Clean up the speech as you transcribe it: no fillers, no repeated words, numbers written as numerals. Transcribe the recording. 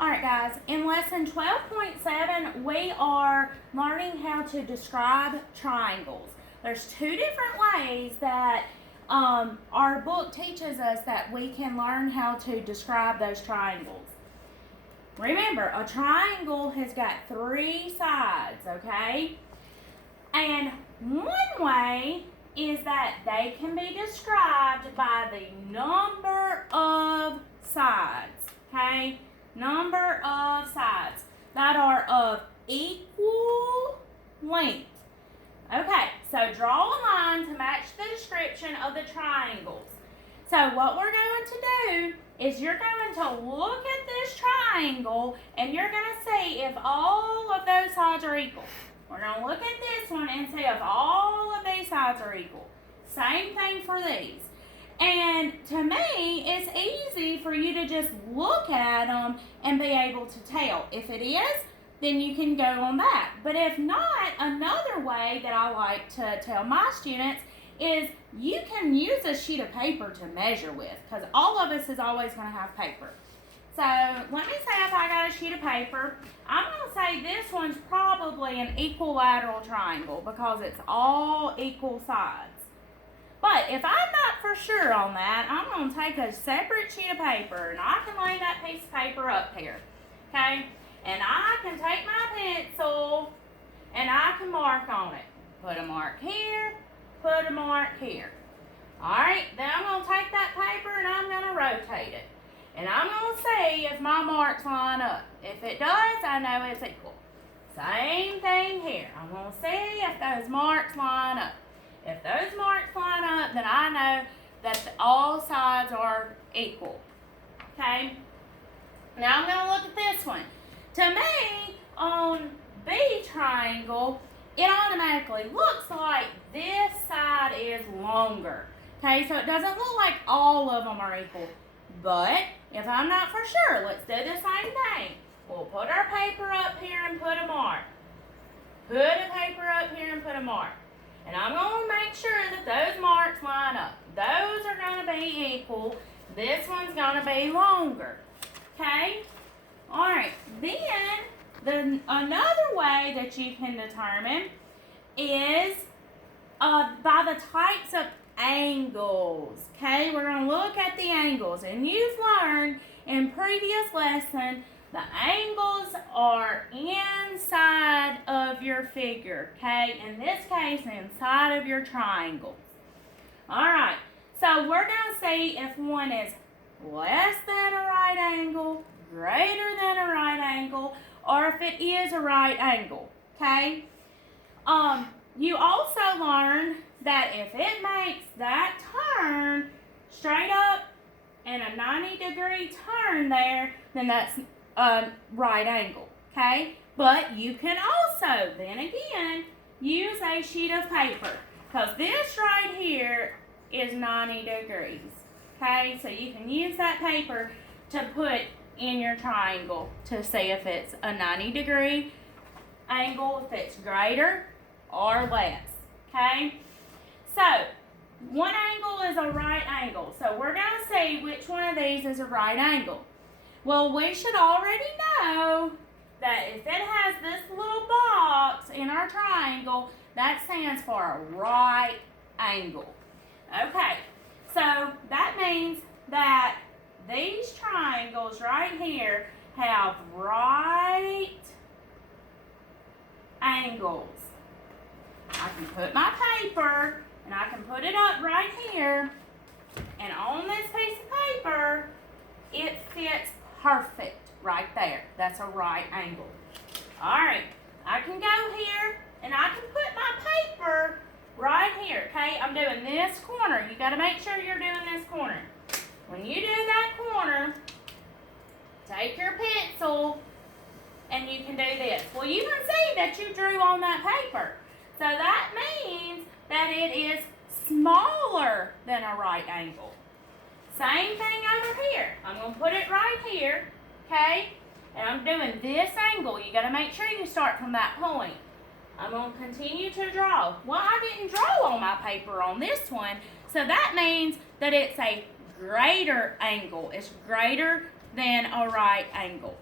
Alright guys, in lesson 12.7 we are learning how to describe triangles. There's two different ways that our book teaches us that we can learn how to describe those triangles. Remember, a triangle has got three sides, okay? And one way is that they can be described by the number of sides, okay? Number of sides that are of equal length. Okay, so draw a line to match the description of the triangles. So what we're going to do is you're going to look at this triangle and you're going to see if all of those sides are equal. We're going to look at this one and see if all of these sides are equal. Same thing for these. And to me, it's easy for you to just look at them and be able to tell. If it is, then you can go on that. But if not, another way that I like to tell my students is you can use a sheet of paper to measure with, because all of us is always going to have paper. So let me say if I got a sheet of paper, I'm going to say this one's probably an equilateral triangle because it's all equal sides. But if I'm not for sure on that, I'm going to take a separate sheet of paper and I can lay that piece of paper up here, okay? And I can take my pencil and I can mark on it. Put a mark here, put a mark here. All right, then I'm going to take that paper and I'm going to rotate it. And I'm going to see if my marks line up. If it does, I know it's equal. Same thing here. I'm going to see if those marks line up. If those marks line up, then I know that all sides are equal. Okay? Now I'm going to look at this one. To me, on B triangle, it automatically looks like this side is longer. Okay, so it doesn't look like all of them are equal. But if I'm not for sure, let's do the same thing. We'll put our paper up here and put a mark. Put a paper up here and put a mark. And I'm going to make sure that those marks line up. Those are going to be equal. This one's going to be longer. Okay? Alright, then another way that you can determine is by the types of angles. Okay, we're going to look at the angles. And you've learned in previous lesson the angles are inside of your figure. Okay, in this case, inside of your triangle. Alright, so we're going to see if one is less than a right angle, greater than a right angle, or if it is a right angle, okay? You also learned that if it makes that turn straight up and a 90-degree turn there, then that's a right angle, okay? But you can also, then again, use a sheet of paper, because this right here is 90 degrees, okay? So you can use that paper to put in your triangle to see if it's a 90-degree angle, if it's greater or less, okay? So, one angle is a right angle. So we're going to see which one of these is a right angle. Well, we should already know that if it has this little box in our triangle, that stands for a right angle. Okay, so that means that these triangles right here have right angles. I can put my paper and I can put it up right here, and on this piece of paper, it fits perfect right there. That's a right angle. Alright, I can go here and I can put my paper right here, okay? I'm doing this corner. You got to make sure you're doing this corner. When you do that corner, take your pencil and you can do this. Well, you can see that you drew on that paper. So that means that it is smaller than a right angle. Same thing over here. I'm going to put it right here, okay? And I'm doing this angle. You got to make sure you start from that point. I'm going to continue to draw. Well, I didn't draw on my paper on this one, so that means that it's a greater angle. It's greater than a right angle.